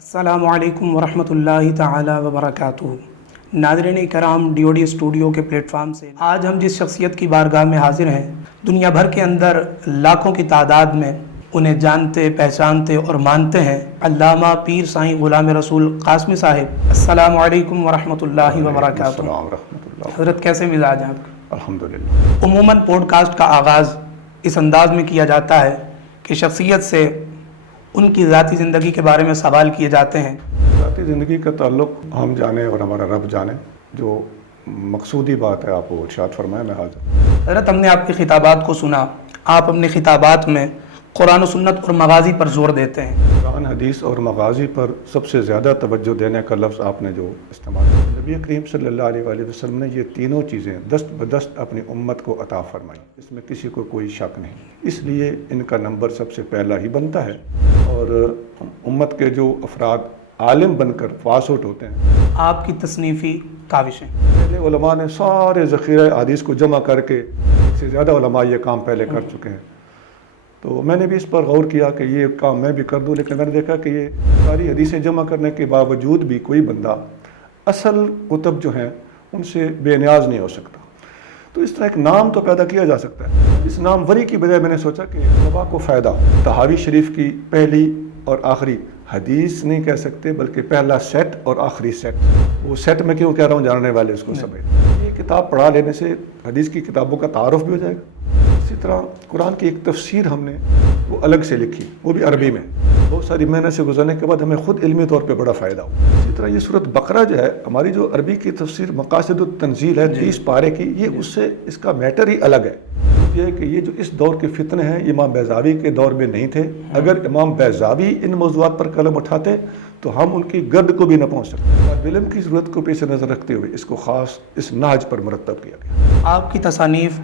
अस्सलामु अलैकुम वरहमतुल्लाहि ताला वबरकातुहू। नाज़रीन करام DOD स्टूडियो के प्लेटफार्म से आज हम जिस शख्सियत की बारगाह में हाजिर हैं, दुनिया भर के अंदर लाखों की तादाद में उन्हें जानते, पहचानते और मानते हैं, अल्लामा पीर साईं ग़ुलाम रसूल क़ासमी साहिब। अस्सलामु अलैकुम वरहमतुल्लाहि वबरकातुहू। हज़रत कैसे मिजाज हैं आपके? अल्हम्दुलिल्लाह। उमूमन पॉडकास्ट का आगाज़ इस अंदाज़ में किया जाता है कि शख्सियत से उनकी ज़ाती ज़िंदगी के बारे में सवाल किए जाते हैं। ज़ाती ज़िंदगी का ताल्लुक़ हम जाने और हमारा रब जाने, जो मकसूदी बात है आप वो इरशाद फरमाएं। मैं हाज़िर। हज़रत हमने आपकी खिताबात को सुना, आप अपने खिताबात में कुरान और सुन्नत और मगाज़ी पर ज़ोर देते हैं। कुरान हदीस और मगाज़ी पर सबसे ज़्यादा तवज्जो देने का लफ्ज़ आपने जो इस्तेमाल किया, नबी करीम सल्लल्लाहु अलैहि वसल्लम ने ये तीनों चीज़ें दस्त बदस्त अपनी उम्मत को अता फरमाई, इसमें किसी को कोई शक नहीं। इसलिए इनका नंबर सबसे पहला ही बनता है और उम्मत के जो अफराद आलिम बनकर पास आउट होते हैं। आपकी तसनीफ़ी काविशें, पहले उलमा ने सारे ज़ख़ीरे हदीस को जमा करके, इससे ज़्यादा उलमा ये काम पहले कर चुके हैं, तो मैंने भी इस पर गौर किया कि ये काम मैं भी कर दूं, लेकिन मैंने देखा कि ये सारी हदीसें जमा करने के बावजूद भी कोई बंदा असल कुतब जो हैं उनसे बेनियाज नहीं हो सकता। तो इस तरह एक नाम तो पैदा किया जा सकता है। इस नाम वरी की बजाय मैंने सोचा कि तलबा को फ़ायदा, तहावी शरीफ की पहली और आखिरी हदीस नहीं कह सकते बल्कि पहला सेट और आखिरी सेट। वो सेट में क्यों कह रहा हूँ, जानने वाले उसको समझ। ये किताब पढ़ा लेने से हदीस की किताबों का तारुफ भी हो जाएगा। इसी तरह कुरान की एक तफसीर हमने वो अलग से लिखी, वो भी अरबी में। बहुत सारी मेहनत से गुजरने के बाद हमें खुद इल्मी तौर पे बड़ा फ़ायदा हुआ। इसी तरह ये सूरत बकरा जो है, हमारी जो अरबी की तफसीर मकासिदुत तंजील है 30 पारे की, ये उससे इसका मैटर ही अलग है। ये है कि ये जो इस दौर के फितने हैं, इमाम बैज़ावी के दौर में नहीं थे। अगर इमाम बैज़ावी इन मौज़ूआत पर कलम उठाते तो हम उनकी गर्द को भी न पहुँच सकते। इल्म की ज़रूरत को पेश नज़र रखते हुए इसको ख़ास इस नहज पर मुरतब किया गया। आपकी तसानीफ़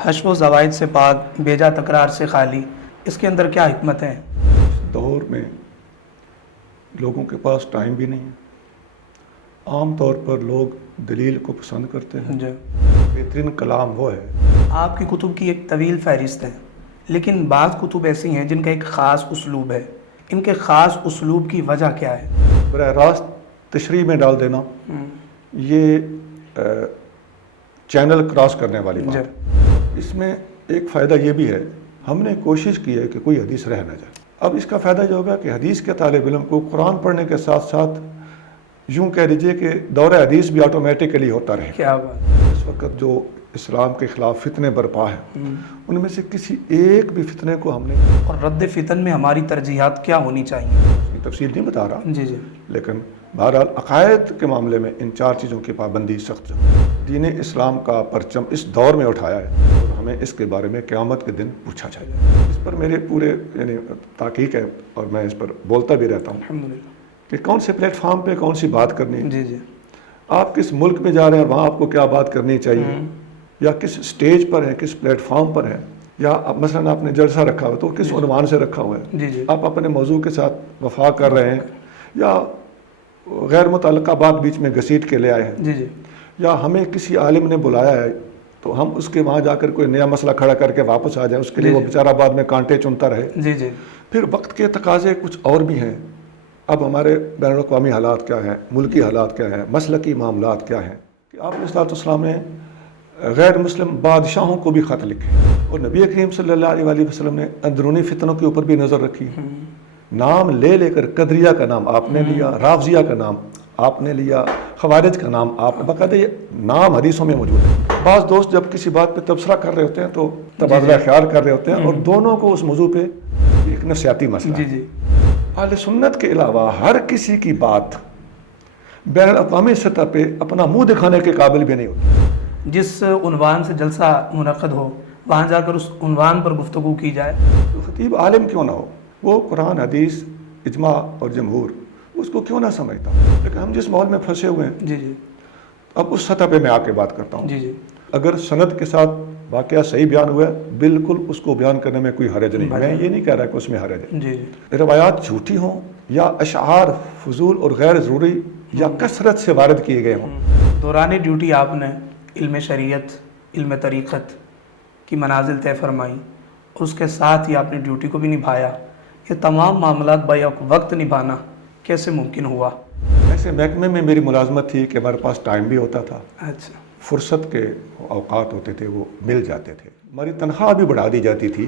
हश्व ज़वाइद से पाक, बेजा तकरार से खाली, इसके अंदर क्या हिकमत है? इस दौर में लोगों के पास टाइम भी नहीं है। आम तौर पर लोग दलील को पसंद करते हैं। बेहतरीन कलाम वो है। आपकी कुतुब की एक तवील फ़हरिस्त है, लेकिन बाज़ कुतुब ऐसी हैं जिनका एक ख़ास उसलूब है। इनके ख़ास उसलूब की वजह क्या है? बराह रास्त तशरीह में डाल देना, ये चैनल क्रॉस करने वाली बात है। इसमें एक फ़ायदा ये भी है, हमने कोशिश की है कि कोई हदीस रह न जाए। अब इसका फ़ायदा ये होगा कि हदीस के तालिब इल्म को कुरान पढ़ने के साथ साथ यूँ कह लीजिए कि दौरे हदीस भी ऑटोमेटिकली होता रहे। क्या बात। इस वक्त जो इस्लाम के ख़िलाफ़ फितने बरपा है, उनमें से किसी एक भी फितने को हमने, और रद्द फितन में हमारी तरजीहात क्या होनी चाहिए? इसकी तफसील नहीं बता रहा, जी। लेकिन बहरहाल अक़ायद के मामले में इन 4 चीज़ों की पाबंदी सख्त दीन इस्लाम का परचम इस दौर में उठाया है और हमें इसके बारे में क़यामत के दिन पूछा जाएगा। इस पर मेरे पूरे यानी ताक़ीक़ है और मैं इस पर बोलता भी रहता हूँ अल्हम्दुलिल्लाह कि कौन से प्लेटफार्म पे कौन सी बात करनी है। जी। आप किस मुल्क में जा रहे हैं और वहाँ आपको क्या बात करनी चाहिए, या किस स्टेज पर है, किस प्लेटफार्म पर है, या अब मसलन आपने जलसा रखा हुआ तो किस उन्वान से रखा हुआ है। जी। आप अपने मौजू के साथ वफा कर रहे हैं या गैर मुतल्लका बात बीच में घसीट के ले आए हैं। जी। या हमें किसी आलिम ने बुलाया है तो हम उसके वहाँ जाकर कोई नया मसला खड़ा करके वापस आ जाए, उसके लिए वो बेचारा बाद में कांटे चुनता रहे। जी। फिर वक्त के तकाजे कुछ और भी हैं। अब हमारे बैनुल अक़वामी हालात क्या हैं, मुल्की हालात क्या हैं, मसलकी मामलात क्या हैं, कि आपने अलैहिस्सलाम ने गैर मुस्लिम बादशाहों को भी ख़त लिखे और नबी करीम सल्लल्लाहु अलैहि वसल्लम ने अंदरूनी फितनों के ऊपर भी नज़र रखी। नाम ले लेकर कदरिया का नाम आपने लिया, राफ़ज़िया का नाम आपने लिया, खवारिज का नाम आपने, बाकायदा ये नाम हदीसों में मौजूद है। बाज़ दोस्त जब किसी बात पे तबसरा कर रहे होते हैं तो तबादला ख्याल कर रहे होते हैं और दोनों को उस मौजू पे एक नफ़सियाती मसला है। अहले सुन्नत के अलावा हर किसी की बात बैनुल अक़वामी सतह पे अपना मुँह दिखाने के काबिल भी नहीं होती। जिस उन्वान से जलसा मुनक़्क़द हो, वहाँ जाकर उस उन्वान पर गुफ्तगू की जाए। तो ख़तीब आलिम क्यों ना हो, वो कुरान हदीस इजमा और जमहूर उसको क्यों ना समझता। लेकिन हम जिस माहौल में फंसे हुए हैं, जी। अब उस सतह पे मैं आके बात करता हूँ। जी। अगर सनद के साथ वाक़या सही बयान हुआ है, बिल्कुल उसको बयान करने में कोई हरज नहीं। मैं ये नहीं कह रहा कि उसमें हरज है। जी। रिवायात झूठी हों या अशआर फजूल और गैर ज़रूरी या कसरत से वारद किए गए हों। दौरान ड्यूटी आपने इल्म शरीयत, इल्म तरीक़त की मनाजिल तय फरमाई और उसके साथ ही आपने ड्यूटी को भी निभाया। ये तमाम मामलात वक्त निभाना कैसे मुमकिन हुआ? ऐसे महकमे में मेरी मुलाजमत थी कि हमारे पास टाइम भी होता था, अच्छा। फुर्सत के औकात होते थे वो मिल जाते थे, हमारी तनख्वाह भी बढ़ा दी जाती थी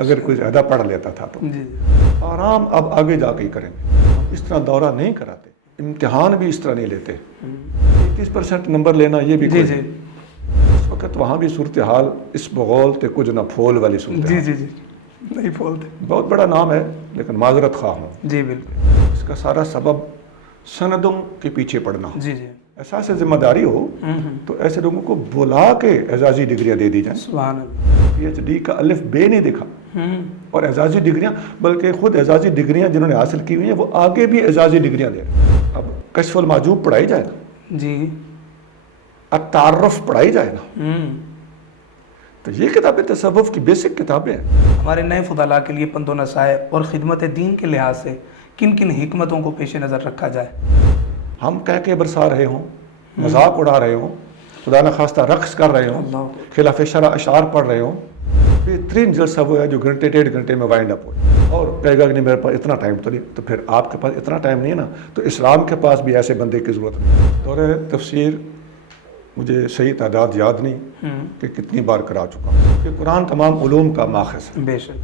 अगर कोई ज़्यादा पढ़ लेता था तो। जी आराम अब आगे जाके ही करेंगे, हम इस तरह दौरा नहीं कराते, इम्तिहान भी इस तरह नहीं लेते। 30% नंबर लेना ये भी जी कोई जी इस वक्त वहाँ भी सूरत हाल इस बगौल ते कुछ ना फोल वाली सूरत जी हाल। जी जी नहीं बोलते। बहुत बड़ा नाम है लेकिन माजरत खा हूँ। जी बिल्कुल। इसका सारा सबब सनदों के पीछे पड़ना। जी जी। एहसास जिम्मेदारी हो तो ऐसे लोगों को बुला के एजाजी डिग्रियाँ दे दी जाएं। सुभान अल्लाह। PhD का अलिफ बे नहीं देखा और एजाजी डिग्रियाँ, बल्कि खुद एजाजी डिग्रियाँ जिन्होंने हासिल की हुई हैं वो आगे भी एजाजी डिग्रियाँ दे रहे हैं। अब कश्फुल माजूब पढ़ाई जाएगा, जी। अतारुफ पढ़ाई जाएगा। तो ये किताबें तसव्वुफ की बेसिक किताबें हैं। हमारे नए फुदाला के लिए पंदो नसाइह और खिदमत दीन के लिहाज से किन किन हिकमतों को पेश नज़र रखा जाए? हम कह के बरसा रहे हों, मजाक उड़ा रहे हों, खुदा न खास्ता रक्स कर रहे हों, अल्लाह। खिलाफ शरा अशार पढ़ रहे हों, बेहतरीन जलसा वो है जो घंटे 1.5 घंटे में वाइंड अप हो और कहेगा कि नहीं मेरे पास इतना टाइम तो नहीं। तो फिर आपके पास इतना टाइम नहीं है ना, तो इस्लाम के पास भी ऐसे बंदे की ज़रूरत नहीं। दौरे तफसीर मुझे सही तादाद याद नहीं कि कितनी बार करा चुका हूँ कि कुरान तमाम उलूम का माखज़ है। बेशक।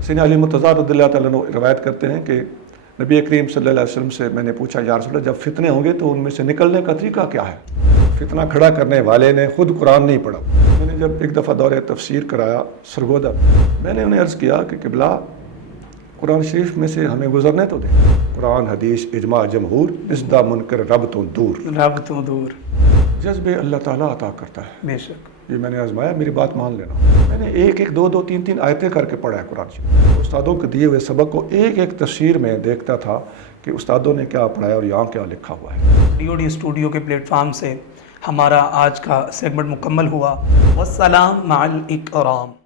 सैयदना अली मुर्तज़ा रज़ियल्लाहु तआला अन्हु रवायत करते हैं कि नबी करीम सल्लल्लाहु अलैहि वसल्लम से मैंने पूछा, या रसूल अल्लाह जब फितने होंगे तो उनमें से निकलने का तरीका क्या है? फितना खड़ा करने वाले ने खुद कुरान नहीं पढ़ा। मैंने जब एक दफ़ा दौरे तफसीर कराया सरगोदा, मैंने उन्हें अर्ज़ किया कि क़िबला कुरान शरीफ में से हमें गुजरने तो दें। कुरान हदीस इजमा जमहूर इज़्दा मुनकर रब तो दूर। रब तो दूर। जज्बे अल्लाह ताला अता करता है। बेशक। ये मैंने आजमाया, मेरी बात मान लेना। मैंने एक एक दो दो तीन तीन आयतें करके पढ़ा है कुरान शरीफ। उस्तादों के दिए हुए सबक को एक एक तफसीर में देखता था कि उस्तादों ने क्या पढ़ाया और यहाँ क्या लिखा हुआ है। DOD स्टूडियो के प्लेटफार्म से हमारा आज का सेगमेंट मुकम्मल हुआ। वस्सलाम माल इकराम।